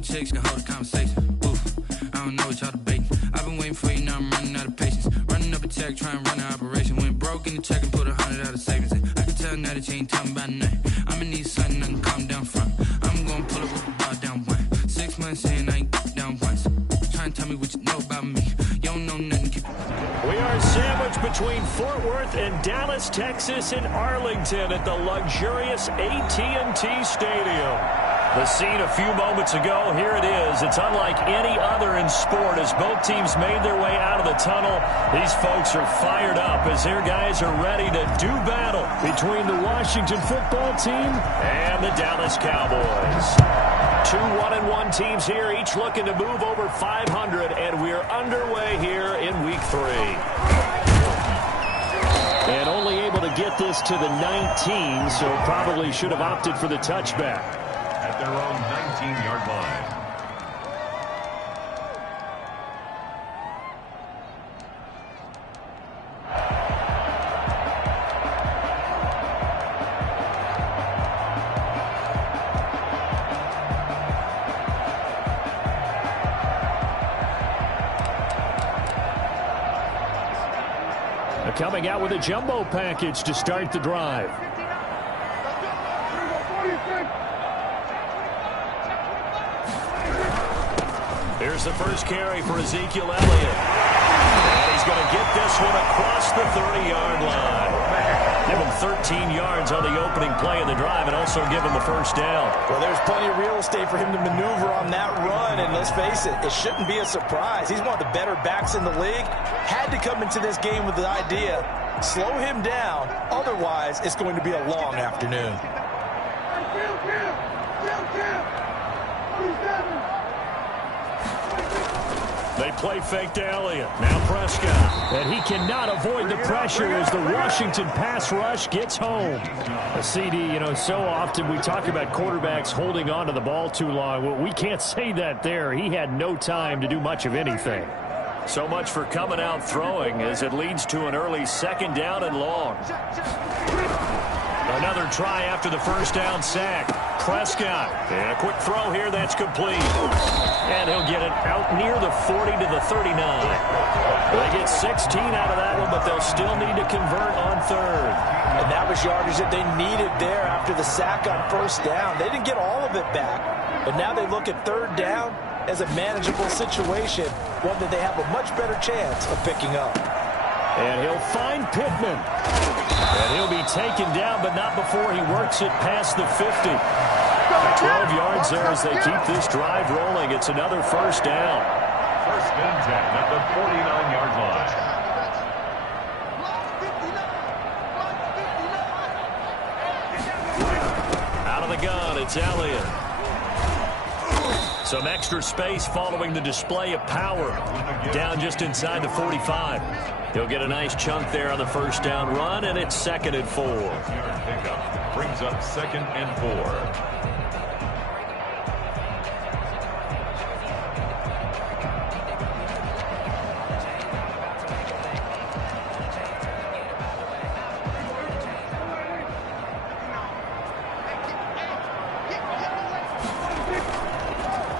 couple chicks can hold a conversation. Ooh, I don't know what y'all debating. I've been waiting for you, now I'm running out of patience. Running up a check, trying to run an operation. Went broke in the check and put 100 out of savings in. I can tell now that you ain't talking about nothing. I'ma need something I can calm down from. I'm gonna pull up with the bar down one. 6 months in, I ain't down once. Trying to tell me what you know about me. You don't know nothing. We are sandwiched between Fort Worth and Dallas, Texas, and Arlington at the luxurious AT&T Stadium. The scene a few moments ago, here it is. It's unlike any other in sport as both teams made their way out of the tunnel. These folks are fired up as their guys are ready to do battle between the Washington football team and the Dallas Cowboys. Two 1-1 teams here, each looking to move over 500, and we're underway here in Week 3. And only able to get this to the 19, so probably should have opted for the touchback. At their own 19-yard line. Coming out with a jumbo package to start the drive. Here's the first carry for Ezekiel Elliott. And he's going to get this one across the 30-yard line. Give him 13 yards on the opening play of the drive and also give him the first down. Well, there's plenty of real estate for him to maneuver on that run, and let's face it, it shouldn't be a surprise. He's one of the better backs in the league. Had to come into this game with the idea, slow him down, otherwise it's going to be a long afternoon. They play fake to Elliott. Now Prescott. And he cannot avoid the pressure as the Washington pass rush gets home. A CD, so often we talk about quarterbacks holding on to the ball too long. Well, we can't say that there. He had no time to do much of anything. So much for coming out throwing as it leads to an early second down and long. Another try after the first down sack. Prescott. And a quick throw here that's complete. And he'll get it out near the 40 to the 39. They get 16 out of that one, but they'll still need to convert on third. And that was yardage that they needed there after the sack on first down. They didn't get all of it back, but now they look at third down as a manageable situation, one that they have a much better chance of picking up. And he'll find Pittman. And he'll be taken down, but not before he works it past the 50. 12 yards there as they keep this drive rolling. It's another first down. First and 10 at the 49-yard line. Out of the gun, it's Elliott. Some extra space following the display of power. Down just inside the 45. He'll get a nice chunk there on the first down run, and it's 2nd and 4. Pickup brings up 2nd and 4.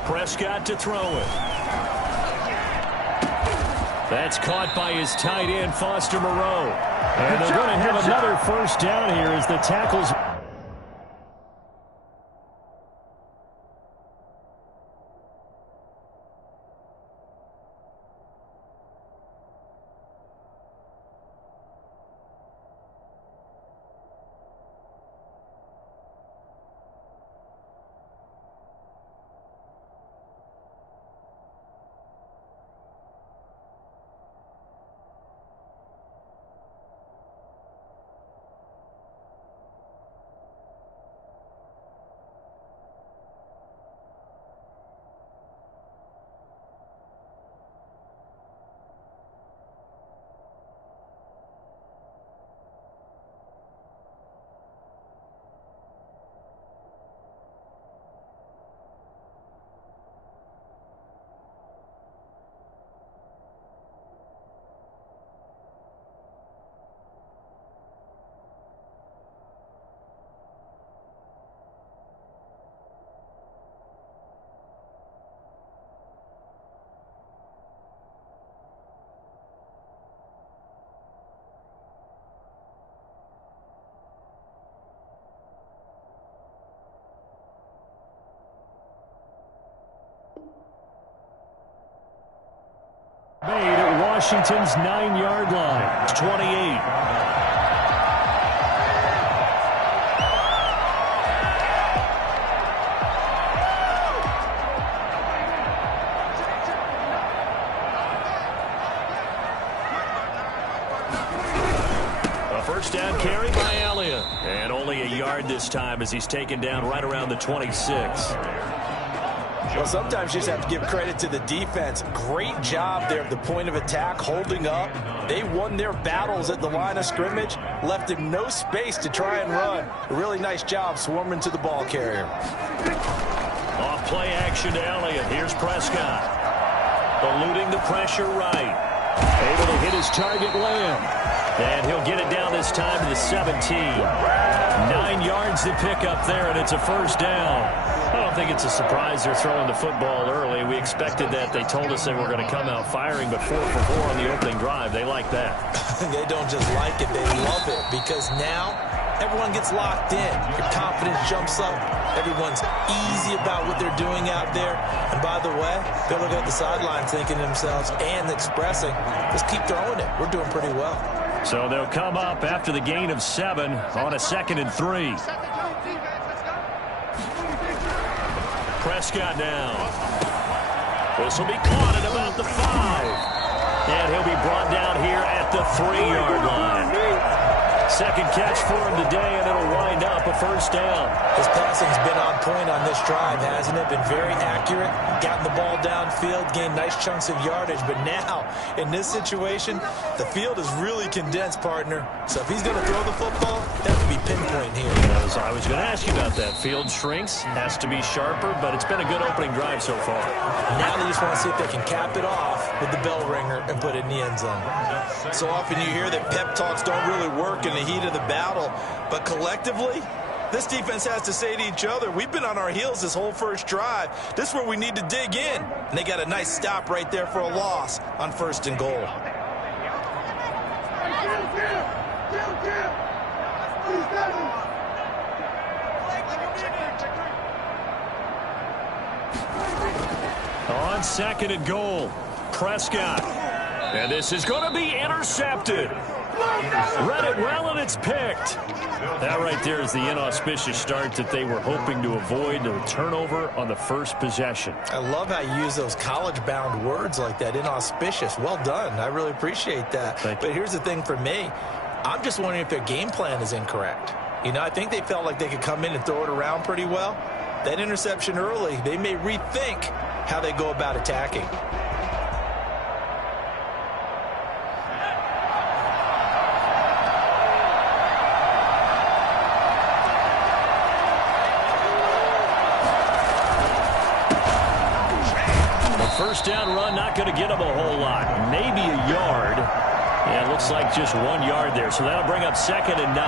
Prescott to throw it. That's caught by his tight end, Foster Moreau. And they're going to have another first down here as the tackles. Washington's 9-yard line. It's 28. First down carry by Elliott. And only a yard this time as he's taken down right around the 26. Well, sometimes you just have to give credit to the defense. Great job there at the point of attack, holding up. They won their battles at the line of scrimmage, left him no space to try and run. A really nice job swarming to the ball carrier. Off play action to Elliott. Here's Prescott. Eluding the pressure right. Able to hit his target, Lamb. And he'll get it down this time to the 17. 9 yards to pick up there, and it's a first down. I don't think it's a surprise they're throwing the football early. We expected that. They told us they were going to come out firing, but 4 for 4 on the opening drive. They like that. They don't just like it, they love it, because now everyone gets locked in. Your confidence jumps up. Everyone's easy about what they're doing out there. And by the way, they're looking at the sidelines thinking to themselves and expressing, let's keep throwing it. We're doing pretty well. So they'll come up after the gain of 7 on a 2nd and 3. Prescott down. This will be caught at about the 5. And he'll be brought down here at the 3-yard line. Second catch for him today, and it'll wind up a first down. His passing's been on point on this drive, hasn't it? Been very accurate, gotten the ball downfield, gained nice chunks of yardage. But now, in this situation, the field is really condensed, partner. So if he's going to throw the football, that would be pinpoint here. I was going to ask you about that. Field shrinks, has to be sharper, but it's been a good opening drive so far. Now they just want to see if they can cap it off with the bell ringer and put it in the end zone. So often you hear that pep talks don't really work in the heat of the battle, but collectively, this defense has to say to each other, we've been on our heels this whole first drive. This is where we need to dig in. And they got a nice stop right there for a loss on 1st and goal. On 2nd and goal, Prescott. And this is going to be intercepted. Read it well, and it's picked. That right there is the inauspicious start that they were hoping to avoid, the turnover on the first possession. I love how you use those college-bound words like that, inauspicious. Well done. I really appreciate that. But here's the thing for me. I'm just wondering if their game plan is incorrect. You know, I think they felt like they could come in and throw it around pretty well. That interception early, they may rethink how they go about attacking. First down run, not going to get him a whole lot. Maybe a yard. Yeah, it looks like just 1 yard there. So that'll bring up 2nd and 9.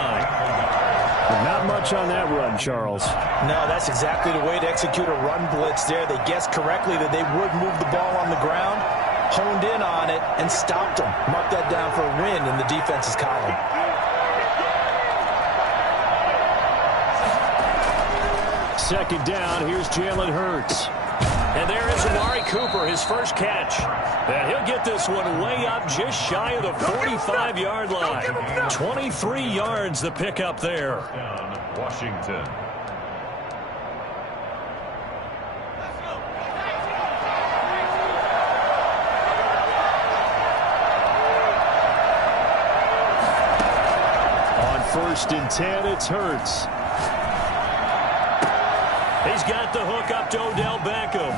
Not much on that run, Charles. No, that's exactly the way to execute a run blitz there. They guessed correctly that they would move the ball on the ground, honed in on it, and stopped them. Mark that down for a win in the defense's column. Second down, here's Jalen Hurts. And there is Amari Cooper, his first catch. And he'll get this one way up just shy of the 45-yard line. 23 yards the pickup there. Washington. On 1st and 10, it's Hurts. He's got the hook up to Odell Beckham.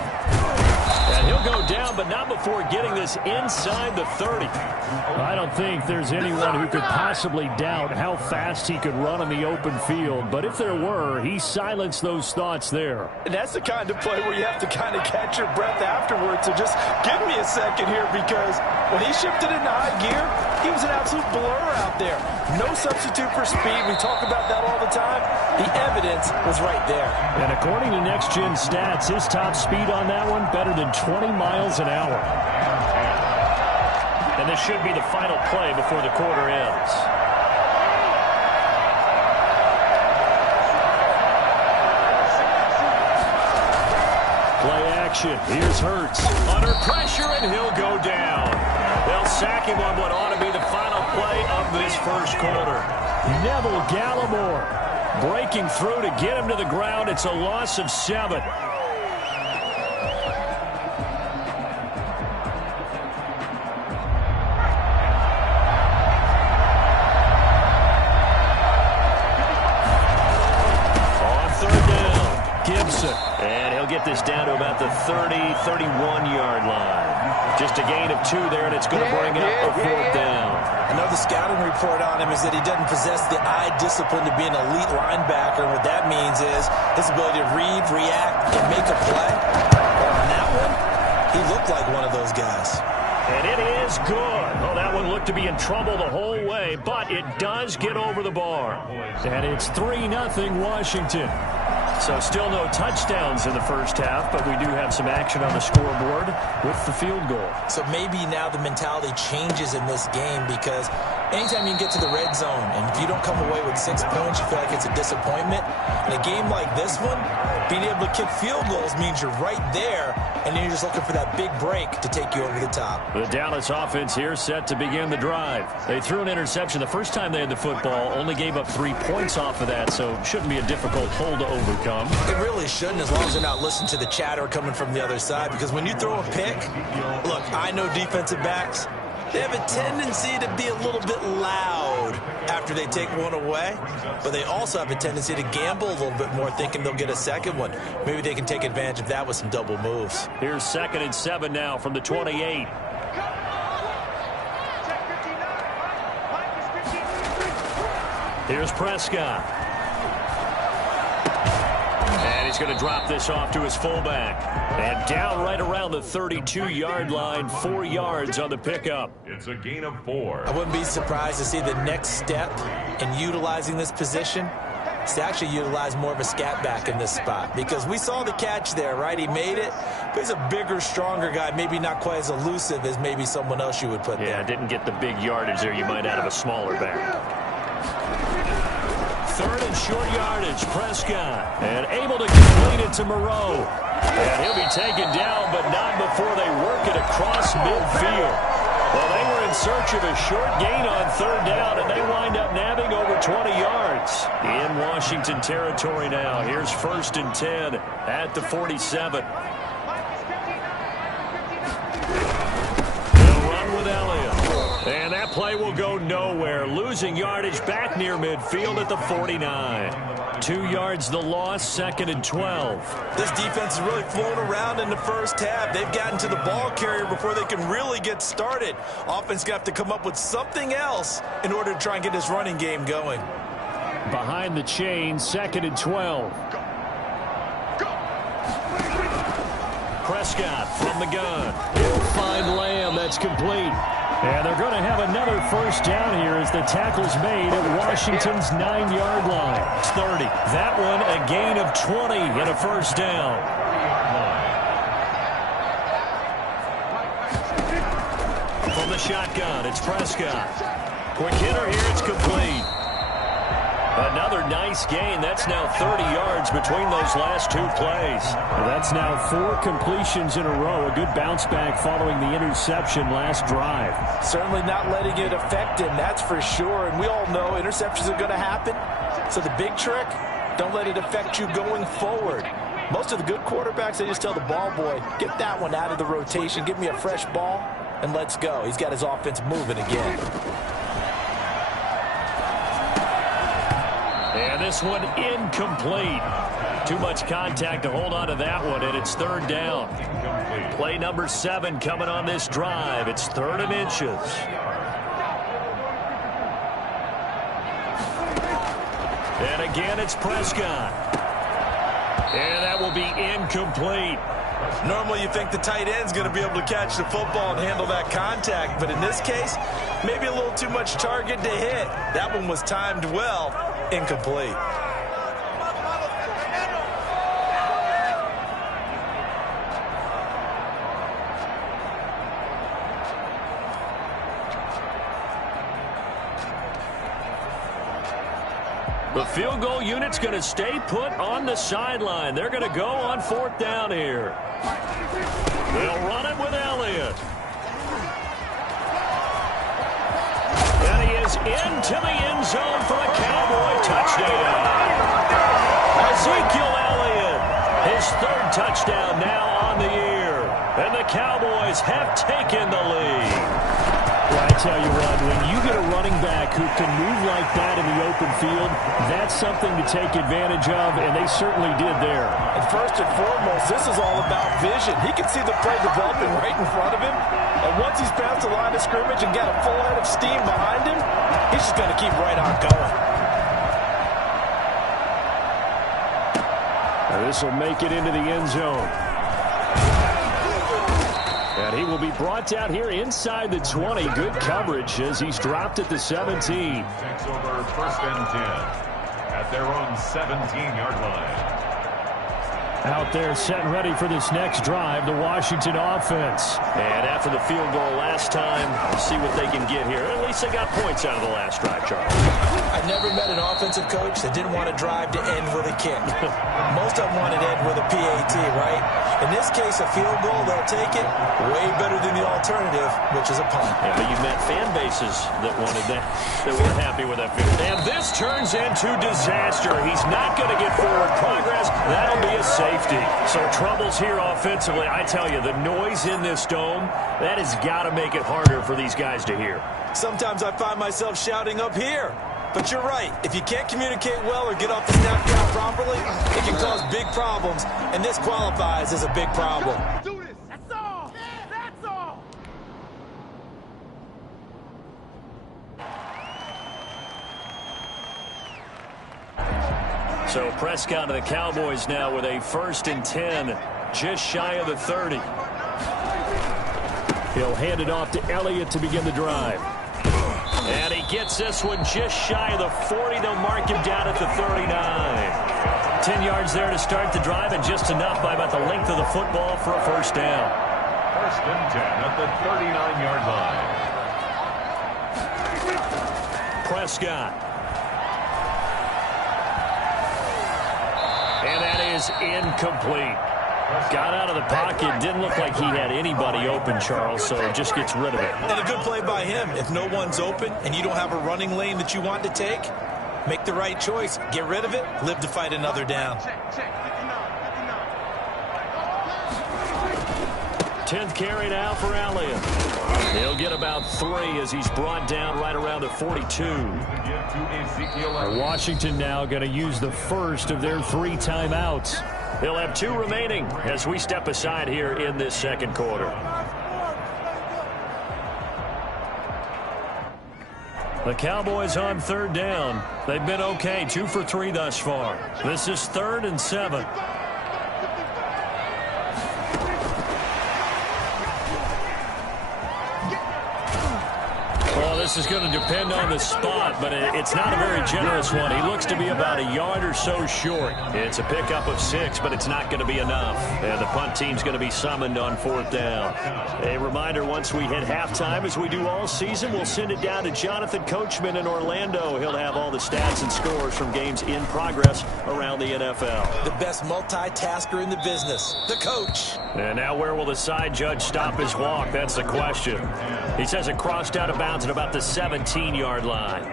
And he'll go down, but not before getting this inside the 30. I don't think there's anyone who could possibly doubt how fast he could run on the open field. But if there were, he silenced those thoughts there. And that's the kind of play where you have to kind of catch your breath afterwards. So just give me a second here, because when he shifted into high gear, he was an absolute blur out there. No substitute for speed. We talk about that all the time. The evidence was right there. And according to Next Gen Stats, his top speed on that one, better than 20 miles an hour. And this should be the final play before the quarter ends. Play action. Here's Hurts. Under pressure, and he'll go down. They'll sack him on what ought to be the final play of this first quarter. Neville Gallimore breaking through to get him to the ground. It's a loss of 7. And he'll get this down to about the 30, 31-yard line. Just a gain of 2 there, and it's going to bring up a 4th down. I know the scouting report on him is that he doesn't possess the eye discipline to be an elite linebacker. What that means is his ability to read, react, and make a play. Well, on that one, he looked like one of those guys. And it is good. Well, that one looked to be in trouble the whole way, but it does get over the bar. And it's 3-0 Washington. So still no touchdowns in the first half, but we do have some action on the scoreboard with the field goal. So maybe now the mentality changes in this game because anytime you can get to the red zone and if you don't come away with 6 points, you feel like it's a disappointment. In a game like this one, being able to kick field goals means you're right there, and then you're just looking for that big break to take you over the top. The Dallas offense here set to begin the drive. They threw an interception the first time they had the football, only gave up 3 points off of that, so it shouldn't be a difficult hole to overcome. It really shouldn't, as long as they're not listening to the chatter coming from the other side, because when you throw a pick, look, I know defensive backs, they have a tendency to be a little bit loud after they take one away, but they also have a tendency to gamble a little bit more, thinking they'll get a second one. Maybe they can take advantage of that with some double moves. Here's 2nd and 7 now from the 28. Here's Prescott. And he's going to drop this off to his fullback. And down right around the 32-yard line, 4 yards on the pickup. It's a gain of 4. I wouldn't be surprised to see the next step in utilizing this position is to actually utilize more of a scat back in this spot, because we saw the catch there, right? He made it, but he's a bigger, stronger guy, maybe not quite as elusive as maybe someone else you would put there. Yeah, didn't get the big yardage there you might out of a smaller back. 3rd and short yardage, Prescott. And able to complete it to Moreau. And he'll be taken down, but not before they work it across midfield. Well, they were in search of a short gain on 3rd down, and they wind up nabbing over 20 yards. In Washington territory now. Here's 1st and 10 at the 47. They'll run with Elliott. And that play will go nowhere. Losing yardage back near midfield at the 49. 2 yards the loss, 2nd and 12. This defense is really flown around in the first half. They've gotten to the ball carrier before they can really get started. Offense going to have to come up with something else in order to try and get this running game going. Behind the chain, 2nd and 12. Prescott from the gun. He'll find Lamb. That's complete. And they're going to have another 1st down here as the tackle's made at Washington's 9-yard line. It's 30. That one a gain of 20 and a 1st down. From the shotgun, it's Prescott. Quick hitter here, it's complete. Another nice gain. That's now 30 yards between those last 2 plays. That's now 4 completions in a row. A good bounce back following the interception last drive. Certainly not letting it affect him, that's for sure. And we all know interceptions are going to happen. So the big trick, don't let it affect you going forward. Most of the good quarterbacks, they just tell the ball boy, get that one out of the rotation, give me a fresh ball, and let's go. He's got his offense moving again. And this one incomplete. Too much contact to hold on to that one, and it's 3rd down. Play number 7 coming on this drive. It's 3rd and inches. And again, it's Prescott. And that will be incomplete. Normally you think the tight end's going to be able to catch the football and handle that contact, but in this case, maybe a little too much target to hit. That one was timed well. Incomplete. The field goal unit's going to stay put on the sideline. They're going to go on 4th down here. They'll run it with Elliott. into the end zone for a Cowboy touchdown. Ezekiel Elliott, his third touchdown now on the year. And the Cowboys have taken the lead. Well, I tell you what, when you get a running back who can move like that in the open field, that's something to take advantage of, and they certainly did there. And first and foremost, this is all about vision. He can see the play developing right in front of him, and once he's past the line of scrimmage and got a full head of steam behind him, he's just going to keep right on going. This will make it into the end zone. And he will be brought down here inside the 20. Good coverage as he's dropped at the 17. Takes over first and 10 at their own 17-yard line. Out there set and ready for this next drive, the Washington offense. And after the field goal last time, see what they can get here. At least they got points out of the last drive, Charles. I never met an offensive coach that didn't want to drive to end with a kick. Most of them wanted to end with a PAT, right? In this case, a field goal, they'll take it. Way better than the alternative, which is a punt. Yeah, but you've met fan bases that wanted that, that weren't happy with that field. And this turns into disaster. He's not going to get forward progress. That'll be a safety. So troubles here offensively. I tell you, the noise in this dome, that has got to make it harder for these guys to hear. Sometimes I find myself shouting up here. But you're right. If you can't communicate well or get off the snap count properly, it can cause big problems. And this qualifies as a big problem. Do this. That's all. That's all. So Prescott of the Cowboys now with a 1st and 10, just shy of the 30. He'll hand it off to Elliott to begin the drive. And he gets this one just shy of the 40. They'll mark him down at the 39. 10 yards there to start the drive, and just enough by about the length of the football for a first down. 1st and 10 at the 39-yard line. Prescott. And that is incomplete. Got out of the pocket. Didn't look like he had anybody open, Charles, so just gets rid of it. And a good play by him. If no one's open and you don't have a running lane that you want to take, make the right choice. Get rid of it. Live to fight another down. 10th carry now for Elliott. He'll get about 3 as he's brought down right around the 42. Washington now going to use the first of their 3 timeouts. They'll have 2 remaining as we step aside here in this second quarter. The Cowboys on 3rd down. They've been okay, 2 for 3 thus far. This is 3rd and 7. This is going to depend on the spot, but it's not a very generous one. He looks to be about a yard or so short. It's a pickup of 6, but it's not going to be enough. And the punt team's going to be summoned on 4th down. A reminder, once we hit halftime, as we do all season, we'll send it down to Jonathan Coachman in Orlando. He'll have all the stats and scores from games in progress around the NFL. The best multitasker in the business, the coach. And now where will the side judge stop his walk? That's the question. He says it crossed out of bounds at about the 17-yard line.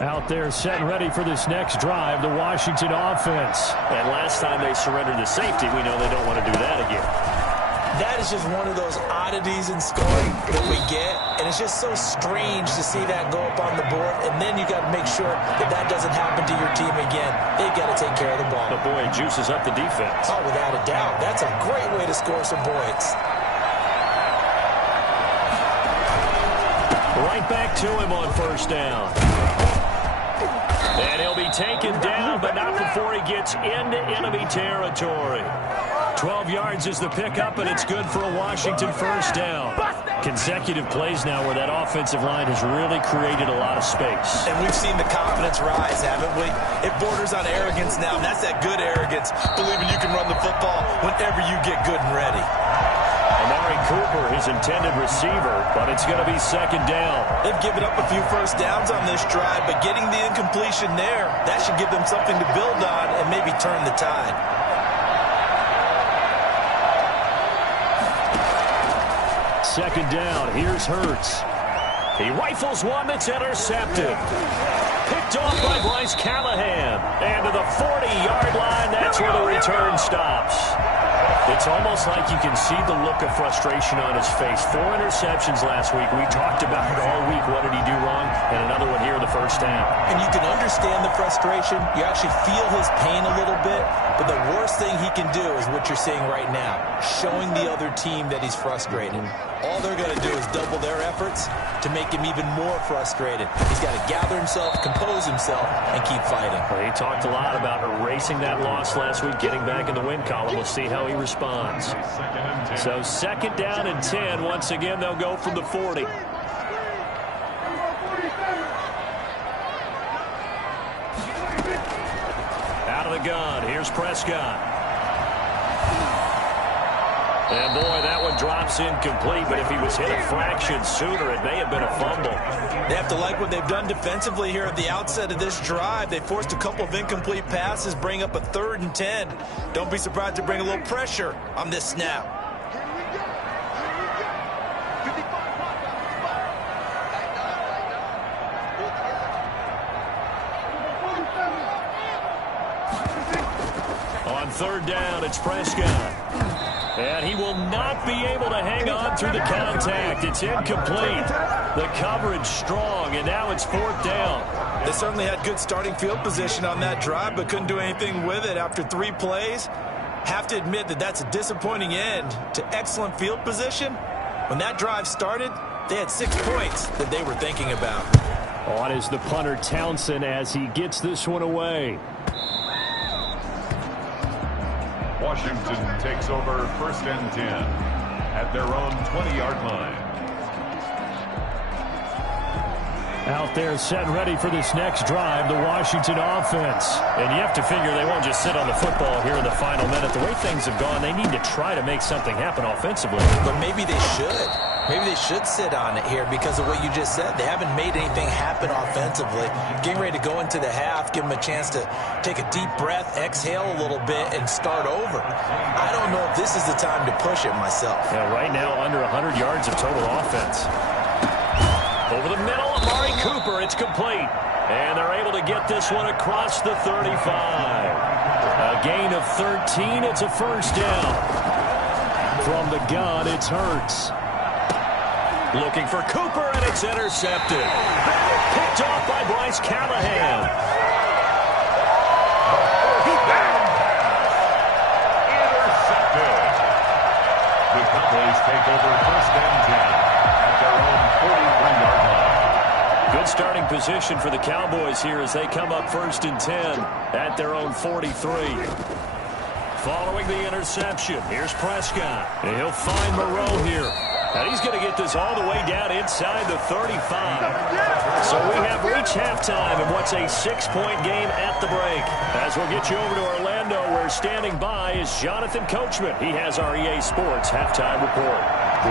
Out there set and ready for this next drive, the Washington offense. And last time they surrendered the safety, we know they don't want to do that again. That is just one of those oddities in scoring that we get, and it's just so strange to see that go up on the board, and then you got to make sure that that doesn't happen to your team again. They've got to take care of the ball. But boy, it juices up the defense. Oh, without a doubt. That's a great way to score some points. Right back to him on 1st down. And he'll be taken down, but not before he gets into enemy territory. 12 yards is the pickup, and it's good for a Washington 1st down. Consecutive plays now where that offensive line has really created a lot of space. And we've seen the confidence rise, haven't we? It borders on arrogance now, and that's that good arrogance, believing you can run the football whenever you get good and ready. Amari Cooper, his intended receiver, but it's going to be 2nd down. They've given up a few first downs on this drive, but getting the incompletion there, that should give them something to build on and maybe turn the tide. second down. Here's Hurts. He rifles one that's intercepted. Picked off by Bryce Callahan. And to the 40-yard line, that's where the return stops. It's almost like you can see the look of frustration on his face. 4 interceptions last week. We talked about it all week. What did he do wrong? And another one here in the first half. And you can understand the frustration. You actually feel his pain a little bit. But the worst thing he can do is what you're seeing right now, showing the other team that he's frustrated. All they're going to do is double their efforts to make him even more frustrated. He's got to gather himself, compose himself, and keep fighting. Well, he talked a lot about erasing that loss last week, getting back in the win column. We'll see how he responds. So second down and 10. Once again, they'll go from the 40. Out of the gun. Here's Prescott. And, boy, that one drops incomplete, but if he was hit a fraction sooner, it may have been a fumble. They have to like what they've done defensively here at the outset of this drive. They forced a couple of incomplete passes, bring up a 3rd and 10. Don't be surprised to bring a little pressure on this snap. On 3rd down, it's Prescott. And he will not be able to hang on through the contact. It's incomplete. The coverage strong, and now it's 4th down. They certainly had good starting field position on that drive, but couldn't do anything with it after 3 plays. Have to admit that that's a disappointing end to excellent field position. When that drive started, they had 6 points that they were thinking about. On is the punter Townsend as he gets this one away. Washington takes over 1st and 10 at their own 20-yard line. Out there set and ready for this next drive, the Washington offense. And you have to figure they won't just sit on the football here in the final minute. The way things have gone, they need to try to make something happen offensively. But maybe they should. Maybe they should sit on it here because of what you just said. They haven't made anything happen offensively. Getting ready to go into the half, give them a chance to take a deep breath, exhale a little bit, and start over. I don't know if this is the time to push it myself. Yeah, right now, under 100 yards of total offense. Over the middle, Amari Cooper, it's complete. And they're able to get this one across the 35. A gain of 13, it's a 1st down. From the gun, it's Hurts. Looking for Cooper, and it's intercepted. Picked off by Bryce Callahan. Intercepted. The Cowboys take over 1st and 10 at their own 43-yard line. Good starting position for the Cowboys here as they come up 1st and 10 at their own 43. Following the interception, here's Prescott. And he'll find Moreau here. And he's going to get this all the way down inside the 35. So we have reached halftime in what's a 6-point game at the break. As we'll get you over to Orlando, where standing by is Jonathan Coachman. He has our EA Sports halftime report.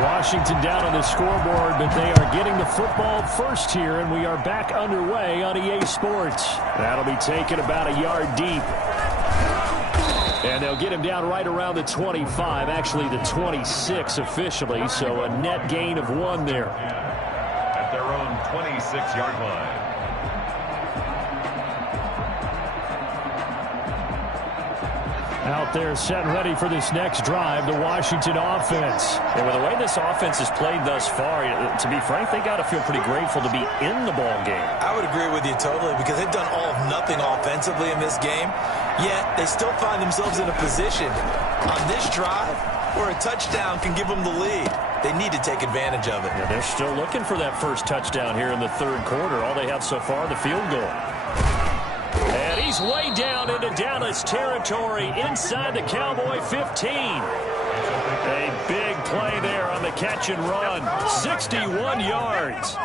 Washington down on the scoreboard, but they are getting the football first here, and we are back underway on EA Sports. That'll be taken about a yard deep. And they'll get him down right around the 25, actually the 26 officially, so a net gain of 1 there. At their own 26-yard line. Out there set and ready for this next drive, the Washington offense. And with the way this offense has played thus far, to be frank, they got to feel pretty grateful to be in the ball game. I would agree with you totally because they've done all of nothing offensively in this game, yet they still find themselves in a position on this drive where a touchdown can give them the lead. They need to take advantage of it. Yeah, they're still looking for that first touchdown here in the 3rd quarter. All they have so far, the field goal. And he's way down into Dallas territory inside the Cowboy 15. A big play there on the catch and run. 61 yards.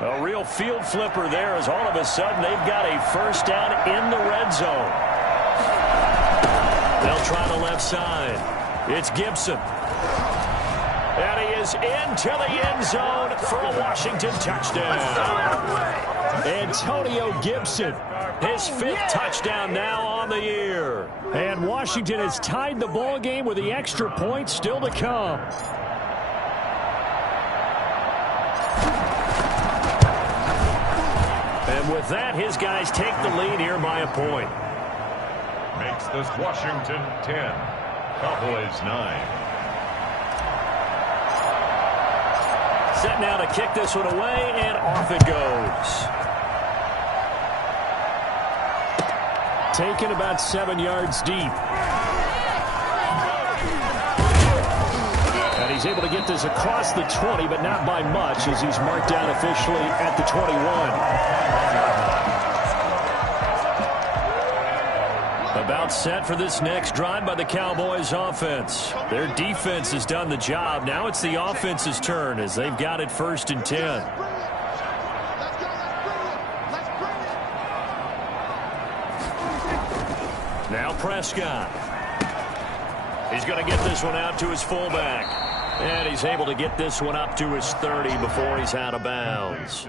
A real field flipper there as all of a sudden they've got a 1st down in the red zone. They'll try the left side. It's Gibson. And he is into the end zone for a Washington touchdown. Antonio Gibson. His 5th touchdown now on the year. And Washington has tied the ball game with the extra point still to come. And with that, his guys take the lead here by a point. Makes this Washington 10, Cowboys 9. Set now to kick this one away, and off it goes. Taken about 7 yards deep. And he's able to get this across the 20, but not by much as he's marked down officially at the 21. About set for this next drive by the Cowboys offense. Their defense has done the job. Now it's the offense's turn as they've got it 1st and 10. Now Prescott. He's going to get this one out to his fullback. And he's able to get this one up to his 30 before he's out of bounds.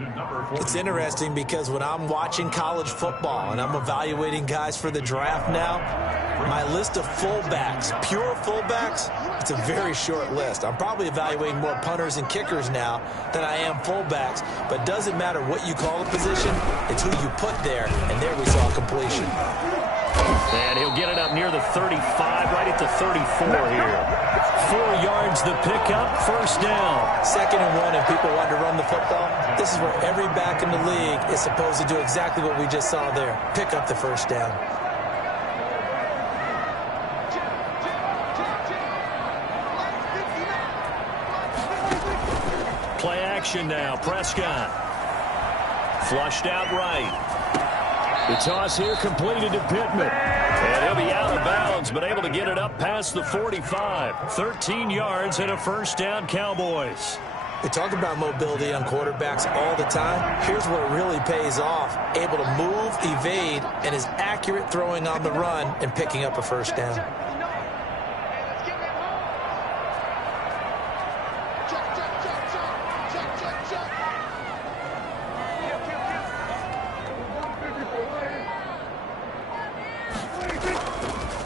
It's interesting because when I'm watching college football and I'm evaluating guys for the draft now, my list of fullbacks, pure fullbacks, it's a very short list. I'm probably evaluating more punters and kickers now than I am fullbacks. But it doesn't matter what you call the position, it's who you put there. And there we saw completion. And he'll get it up near the 35, right at the 34 here. 4 yards the pickup, 1st down. 2nd and 1 and people want to run the football. This is where every back in the league is supposed to do exactly what we just saw there. Pick up the 1st down. Play action now. Prescott. Flushed out right. The toss here completed to Pittman. And he'll be out of bounds, but able to get it up past the 45. 13 yards and a 1st down, Cowboys. We talk about mobility on quarterbacks all the time. Here's where it really pays off. Able to move, evade, and is accurate throwing on the run and picking up a 1st down.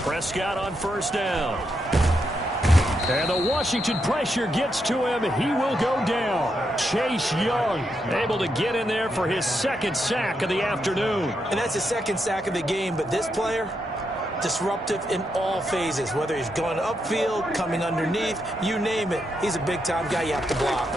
Prescott on 1st down. And the Washington pressure gets to him. He will go down. Chase Young able to get in there for his 2nd sack of the afternoon. And that's his 2nd sack of the game. But this player, disruptive in all phases. Whether he's going upfield, coming underneath, you name it. He's a big-time guy you have to block.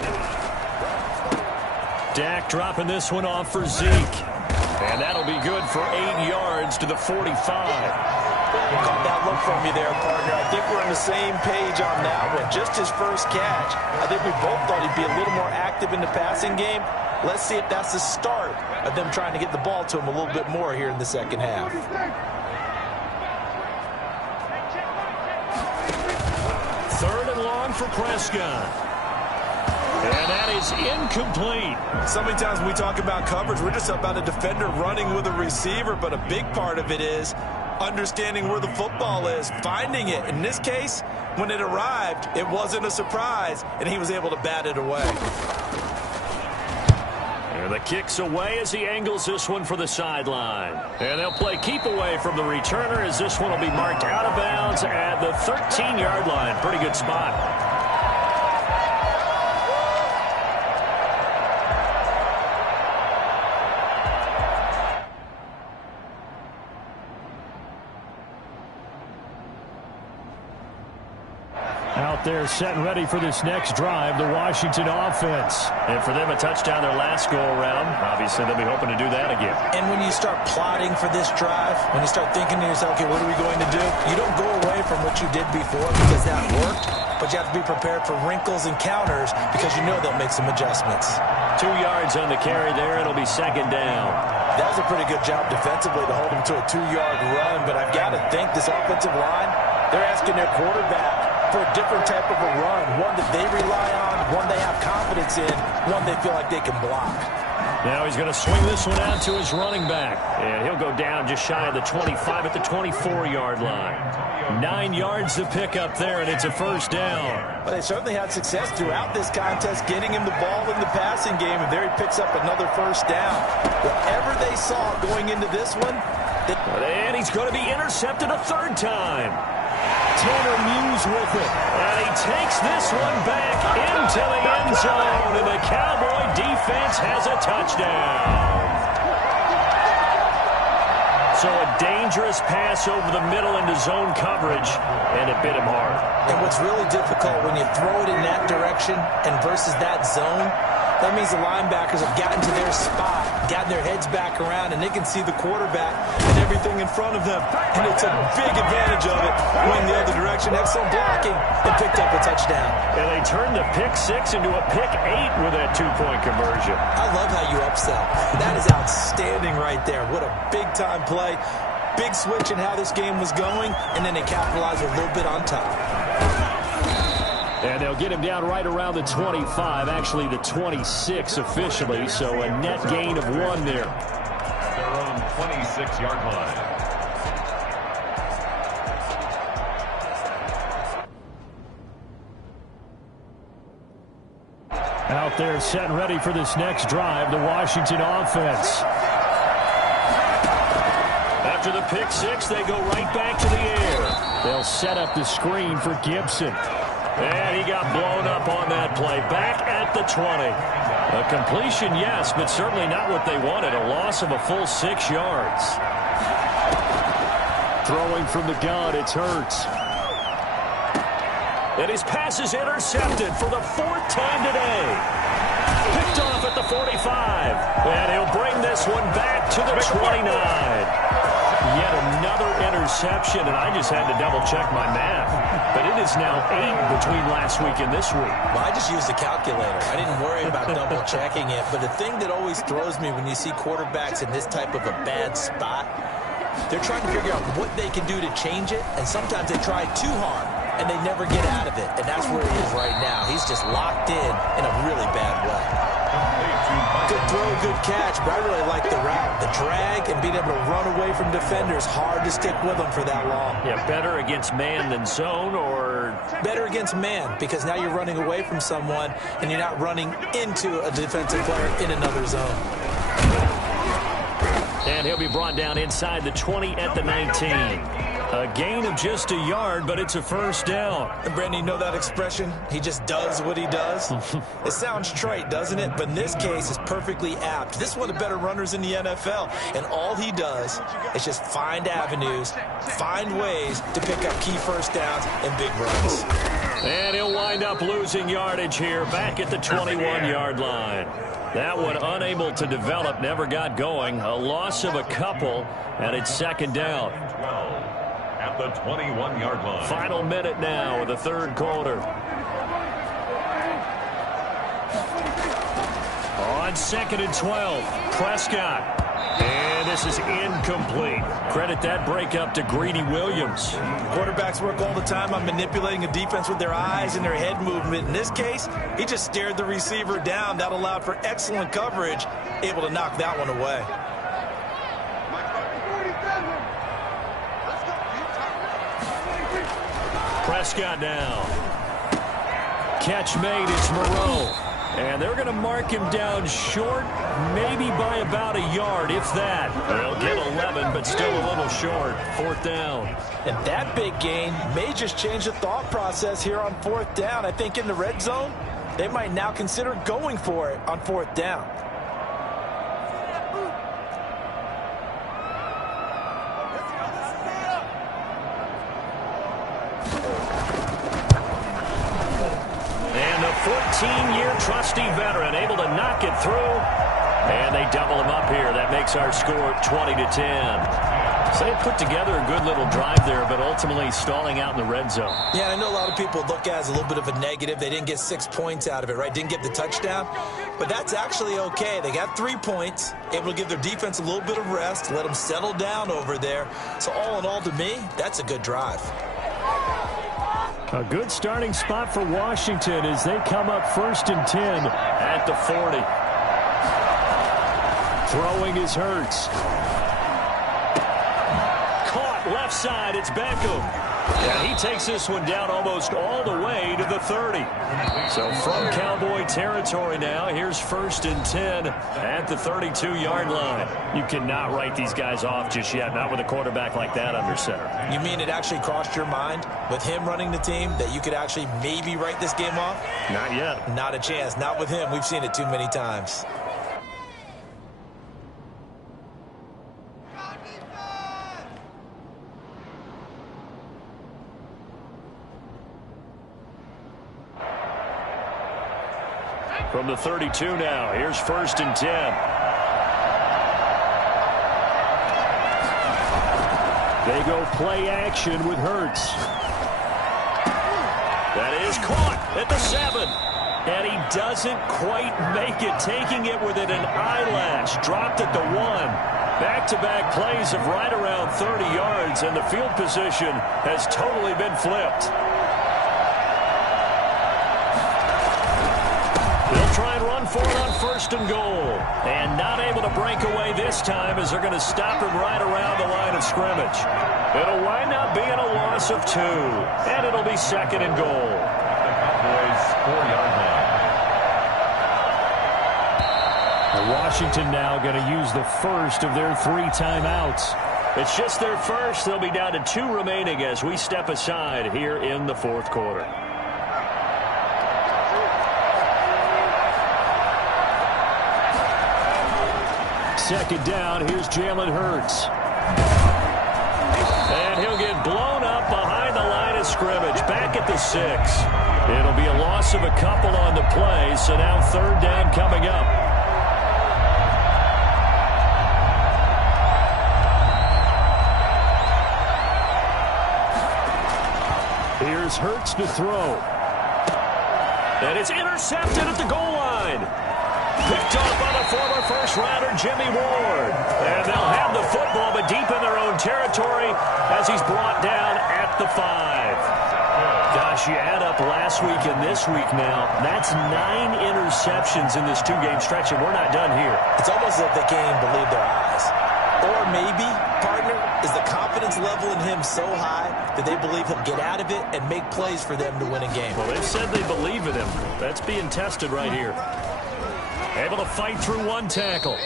Dak dropping this one off for Zeke. And that'll be good for 8 yards to the 45. Caught that look from you there, partner. I think we're on the same page on that one. Just his 1st catch. I think we both thought he'd be a little more active in the passing game. Let's see if that's the start of them trying to get the ball to him a little bit more here in the 2nd half. Third and long for Prescott. And that is incomplete. So many times when we talk about coverage, we're just about a defender running with a receiver, but a big part of it is understanding where the football is, finding it. In this case, when it arrived, it wasn't a surprise, and he was able to bat it away. And the kick's away as he angles this one for the sideline. And they'll play keep away from the returner as this one will be marked out of bounds at the 13-yard line. Pretty good spot. They're set and ready for this next drive, the Washington offense. And for them, a touchdown their last go-around. Obviously, they'll be hoping to do that again. And when you start plotting for this drive, when you start thinking to yourself, okay, what are we going to do? You don't go away from what you did before because that worked, but you have to be prepared for wrinkles and counters because you know they'll make some adjustments. 2 yards on the carry there. It'll be 2nd down. That was a pretty good job defensively to hold them to a 2-yard run, but I've got to think this offensive line, they're asking their quarterback for a different type of a run, one that they rely on, one they have confidence in, one they feel like they can block. Now he's going to swing this one out to his running back. And he'll go down just shy of the 25 at the 24-yard line. 9 yards to pick up there, and it's a first down. Well, they certainly had success throughout this contest getting him the ball in the passing game, and there he picks up another first down. Whatever they saw going into this one. And he's going to be intercepted a third time. Tanner Muse with it. And he takes this one back into the end zone, and the Cowboy defense has a touchdown. So a dangerous pass over the middle into zone coverage, and it bit him hard. And what's really difficult when you throw it in that direction and versus that zone, that means the linebackers have gotten to their spot, gotten their heads back around, and they can see the quarterback and everything in front of them. And it's a big advantage of it. Went the other direction, excellent blocking, and picked up a touchdown. And they turned the pick 6 into a pick 8 with that 2-point conversion. I love how you upsell. That is outstanding right there. What a big-time play. Big switch in how this game was going, and then they capitalized a little bit on top. And they'll get him down right around the 25, actually the 26 officially, so a net gain of 1 there. Their own 26-yard line. Out there set and ready for this next drive, the Washington offense. After the pick 6, they go right back to the air. They'll set up the screen for Gibson. And he got blown up on that play. Back at the 20. A completion, yes, but certainly not what they wanted. A loss of a full 6 yards. Throwing from the gun, it's Hurts. And his pass is intercepted for the 4th time today. Picked off at the 45. And he'll bring this one back to the 29. Yet another interception, and I just had to double-check my math. But it is now 8 between last week and this week. Well, I just used a calculator. I didn't worry about double-checking it. But the thing that always throws me when you see quarterbacks in this type of a bad spot, they're trying to figure out what they can do to change it, and sometimes they try too hard, and they never get out of it. And that's where he is right now. He's just locked in a really bad way. Good throw, good catch, but I really like the route. The drag and being able to run away from defenders, hard to stick with them for that long. Yeah, better against man than zone, or? Better against man, because now you're running away from someone and you're not running into a defensive player in another zone. And he'll be brought down inside the 20 at the 19. A gain of just a yard, but it's a first down. And Brandon, you know that expression? He just does what he does. It sounds trite, doesn't it? But in this case, it's perfectly apt. This is one of the better runners in the NFL. And all he does is just find avenues, find ways to pick up key first downs and big runs. And he'll wind up losing yardage here back at the 21-yard line. That one unable to develop, never got going. A loss of a couple, and it's second down. At the 21-yard line. Final minute now of the third quarter. On 2nd and 12, Prescott. And this is incomplete. Credit that breakup to Greedy Williams. Quarterbacks work all the time on manipulating a defense with their eyes and their head movement. In this case, he just stared the receiver down. That allowed for excellent coverage, able to knock that one away. Prescott now. Catch made, it's Moreau. And they're going to mark him down short, maybe by about a yard, if that. They'll get 11, but still a little short. 4th down. And that big gain may just change the thought process here on 4th down. I think in the red zone, they might now consider going for it on 4th down. And the 14-year trusty veteran able to knock it through. And they double him up here. That makes our score 20-10. So they put together a good little drive there, but ultimately stalling out in the red zone. Yeah, I know a lot of people look at it as a little bit of a negative. They didn't get 6 points out of it, right? Didn't get the touchdown. But that's actually okay. They got 3 points, able to give their defense a little bit of rest, let them settle down over there. So all in all, to me, that's a good drive. A good starting spot for Washington as they come up 1st and 10 at the 40. Throwing is Hurts. Caught left side. It's Beckham. And he takes this one down almost all the way to the 30. So from Cowboy territory now, here's 1st and 10 at the 32-yard line. You cannot write these guys off just yet, not with a quarterback like that under center. You mean it actually crossed your mind with him running the team that you could actually maybe write this game off? Not yet. Not a chance. Not with him. We've seen it too many times. From the 32 now, here's 1st and 10. They go play action with Hurts. That is caught at the 7. And he doesn't quite make it, taking it within an eyelash. Dropped at the 1. Back-to-back plays of right around 30 yards, and the field position has totally been flipped. They'll try and run for it on 1st and goal. And not able to break away this time as they're going to stop him right around the line of scrimmage. It'll wind up being a loss of 2. And it'll be 2nd and goal. The Cowboys 4-yard line. Washington now going to use the first of their 3 timeouts. It's just their first. They'll be down to 2 remaining as we step aside here in the 4th quarter. Second down, here's Jalen Hurts. And he'll get blown up behind the line of scrimmage, back at the 6. It'll be a loss of a couple on the play, so now 3rd down coming up. Here's Hurts to throw. And it's intercepted at the goal line. Picked off by the former first-rounder Jimmy Ward. And they'll have the football, but deep in their own territory as he's brought down at the 5. Gosh, you add up last week and this week now. That's 9 interceptions in this 2-game stretch, and we're not done here. It's almost as if they can't even believe their eyes. Or maybe, partner, is the confidence level in him so high that they believe he'll get out of it and make plays for them to win a game. Well, they've said they believe in him. That's being tested right here. Able to fight through 1 tackle.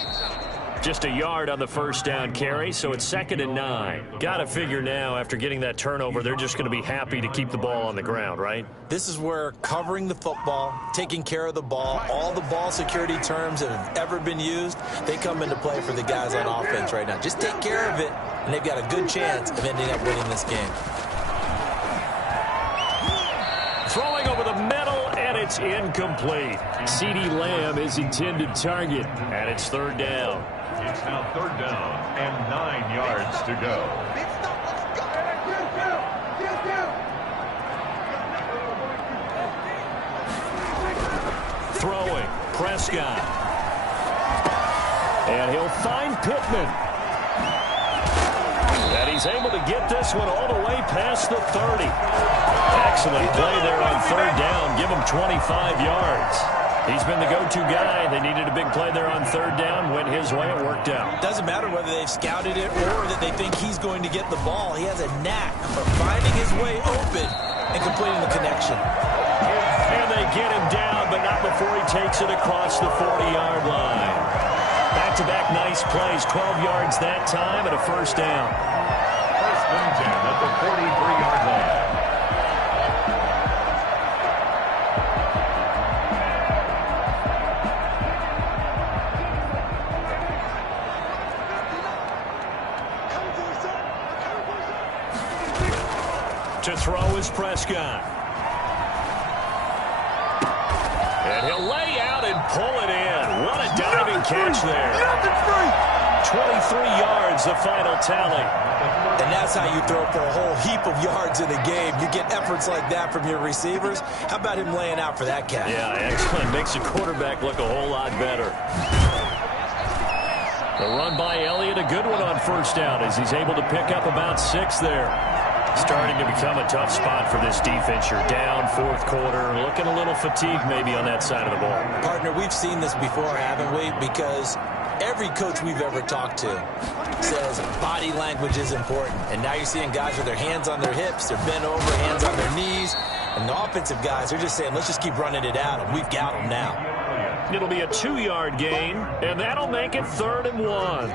Just a yard on the 1st down carry, so it's 2nd and 9. Got to figure now, after getting that turnover, they're just going to be happy to keep the ball on the ground, right? This is where covering the football, taking care of the ball, all the ball security terms that have ever been used, they come into play for the guys on offense right now. Just take care of it, and they've got a good chance of ending up winning this game. Throwing over the middle, and it's incomplete. CeeDee Lamb is intended target, and it's 3rd down. It's now 3rd down and 9 yards to go. Throwing, Prescott. And he'll find Pittman. And he's able to get this one all the way past the 30. Excellent play there on 3rd down. Give him 25 yards. He's been the go-to guy. They needed a big play there on 3rd down. Went his way. It worked out. Doesn't matter whether they've scouted it or that they think he's going to get the ball. He has a knack for finding his way open and completing the connection. And they get him down, but not before he takes it across the 40-yard line. Back-to-back nice plays. 12 yards that time and a 1st down. 1st and 10 at the 43-yard line. To throw is Prescott. And he'll lay out and pull it in. What a diving catch there. 23 yards, the final tally. And that's how you throw for a whole heap of yards in a game. You get efforts like that from your receivers. How about him laying out for that catch? Yeah, excellent. Makes the quarterback look a whole lot better. The run by Elliott, a good one on 1st down as he's able to pick up about 6 there. Starting to become a tough spot for this defense. You're down 4th quarter, looking a little fatigued maybe on that side of the ball. Partner, we've seen this before, haven't we? Because Every coach we've ever talked to says body language is important. And now you're seeing guys with their hands on their hips, they're bent over, hands on their knees. And the offensive guys are just saying, let's just keep running it out, and we've got them now. It'll be a 2-yard gain, and that'll make it 3rd and 1.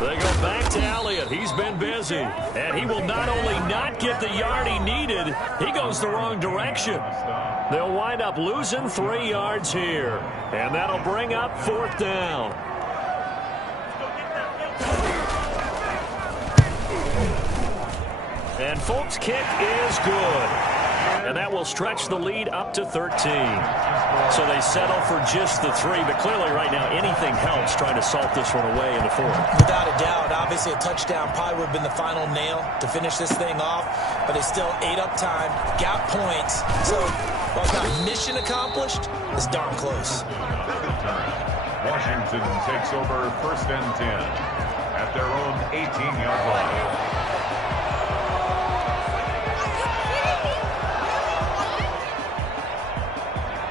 They go back to Elliott. He's been busy. And he will not only not get the yard he needed, he goes the wrong direction. They'll wind up losing 3 yards here. And that'll bring up 4th down. And Folk's kick is good. And that will stretch the lead up to 13. So they settle for just the 3. But clearly right now anything helps trying to salt this one away in the 4th. Without a doubt, obviously a touchdown probably would have been the final nail to finish this thing off. But it's still ate up time, got points. So while it's not mission accomplished, it's darn close. Washington takes over 1st and 10 at their own 18-yard line.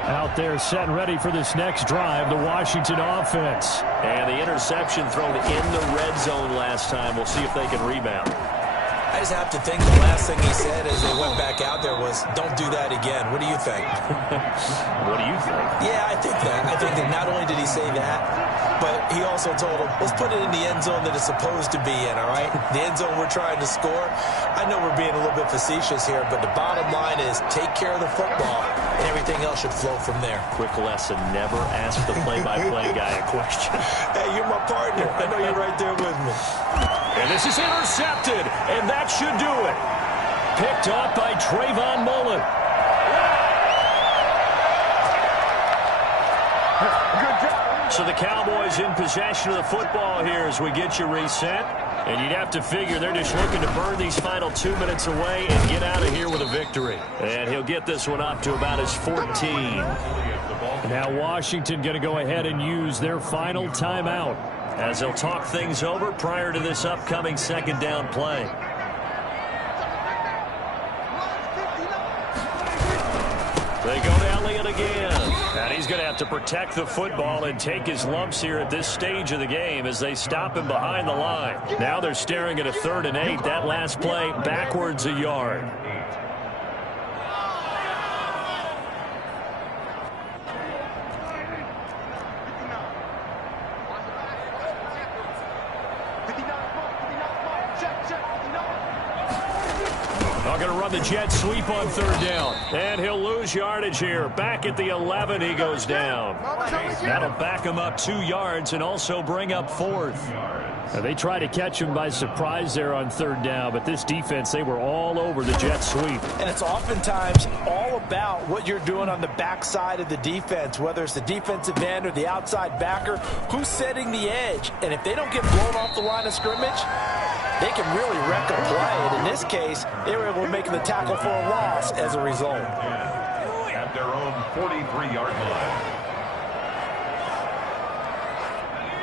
Out there set and ready for this next drive, the Washington offense. And the interception thrown in the red zone last time. We'll see if they can rebound. I just have to think the last thing he said as they went back out there was, don't do that again. What do you think? What do you think? Yeah, I think that. I think that not only did he say that, but he also told him, let's put it in the end zone that it's supposed to be in, all right? The end zone we're trying to score. I know we're being a little bit facetious here, but the bottom line is take care of the football, and everything else should flow from there. Quick lesson, never ask the play-by-play guy a question. Hey, you're my partner. I know you're right there with me. And this is intercepted, and that should do it. Picked off by Trayvon Mullen. So the Cowboys in possession of the football here as we get you reset. And you'd have to figure they're just looking to burn these final 2 minutes away and get out of here with a victory. And he'll get this one up to about his 14. Now Washington going to go ahead and use their final timeout as they'll talk things over prior to this upcoming 2nd down play. They go to Elliott again. And he's going to have to protect the football and take his lumps here at this stage of the game as they stop him behind the line. Now they're staring at a 3rd and 8. That last play backwards a yard. Going to run the jet sweep on 3rd down. And he'll lose yardage here. Back at the 11, he goes down. That'll back him up 2 yards and also bring up 4th. Now they try to catch him by surprise there on 3rd down, but this defense, they were all over the jet sweep. And it's oftentimes all about what you're doing on the backside of the defense, whether it's the defensive end or the outside backer, who's setting the edge. And if they don't get blown off the line of scrimmage, they can really wreck a play. And in this case, they were able to make the tackle for a loss as a result. At their own 43-yard line.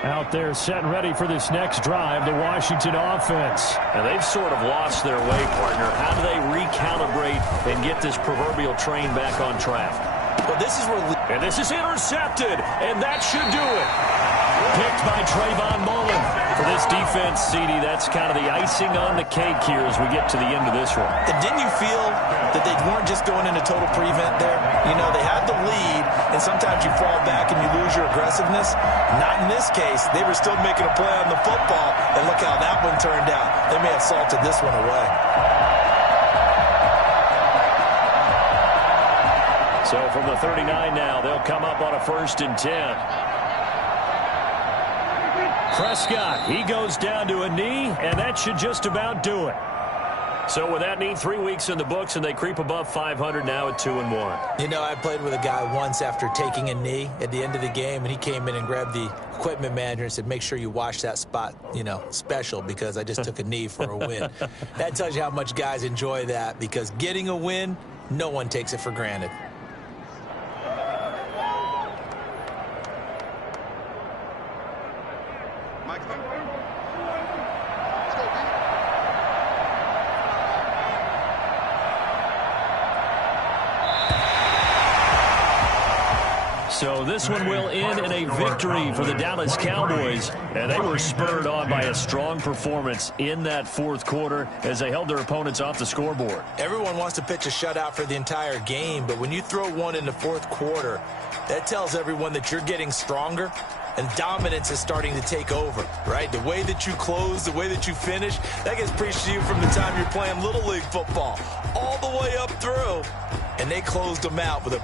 Out there set and ready for this next drive, the Washington offense. And they've sort of lost their way, partner. How do they recalibrate and get this proverbial train back on track? Well, this is where... And this is intercepted, and that should do it. Picked by Trayvon Mullen. For this defense, CD, that's kind of the icing on the cake here as we get to the end of this one. And didn't you feel that they weren't just going into total prevent there? You know, they had the lead, and sometimes you fall back and you lose your aggressiveness. Not in this case. They were still making a play on the football, and look how that one turned out. They may have salted this one away. So from the 39 now, they'll come up on a 1st and 10. Prescott, he goes down to a knee, and that should just about do it. So with that knee, 3 weeks in the books, and they creep above 500 now at 2-1. You know, I played with a guy once after taking a knee at the end of the game, and he came in and grabbed the equipment manager and said, make sure you wash that spot, you know, special, because I just took a knee for a win. That tells you how much guys enjoy that, because getting a win, no one takes it for granted. So this one will end in a victory for the Dallas Cowboys. And they were spurred on by a strong performance in that fourth quarter as they held their opponents off the scoreboard. Everyone wants to pitch a shutout for the entire game, but when you throw one in the fourth quarter, that tells everyone that you're getting stronger and dominance is starting to take over, right? The way that you close, the way that you finish, that gets preached to you from the time you're playing Little League football all the way up through, and they closed them out with a